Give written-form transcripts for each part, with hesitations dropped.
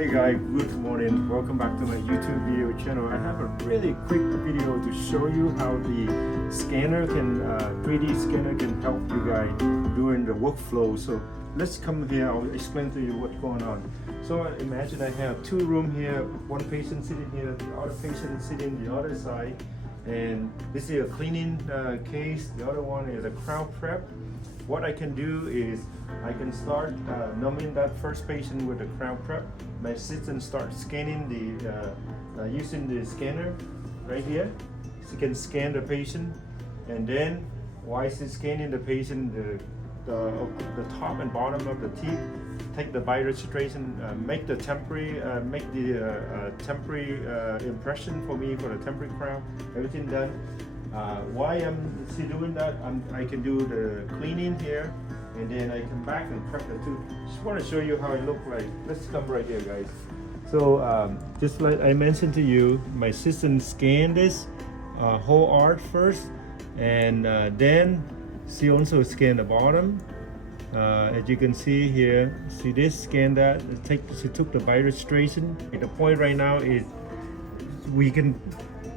Hey guys, good morning. Welcome back to my YouTube video channel. I have a really quick video to show you how the scanner can 3D scanner can help you guys during the workflow. So let's come here. I'll explain to you what's going on. So imagine I have two rooms here. One patient sitting here, the other patient sitting the other side. And this is a cleaning case. The other one is a crown prep. What I can do is I can start numbing that first patient with the crown prep. My assistant starts scanning the using the scanner right here. She can scan the patient, and then while she's scanning the patient, the top and bottom of the teeth, take the bite registration, make the temporary impression for me for the temporary crown. Everything done. While she doing that, I can do the cleaning here, and then I come back and prep the tooth. Just want to show you how it look like. Let's come right here, guys. So just like I mentioned to you, my assistant scanned this whole arch first, and then she also scanned the bottom. As you can see here, see this, scan that. She took the bite registration. The point right now is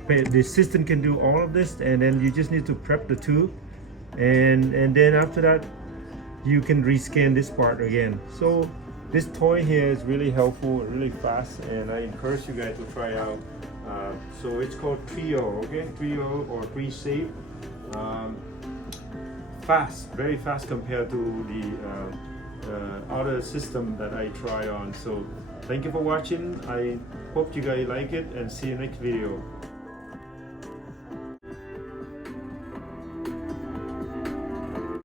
the assistant can do all of this, and then you just need to prep the tooth, and then after that you can rescan this part again. So this toy here is really helpful, really fast, and I encourage you guys to try out. So it's called Trio, okay? Trio or 3Shape. Fast, very fast compared to the other system that I try on. So thank you for watching. I hope you guys like it, and see you next video.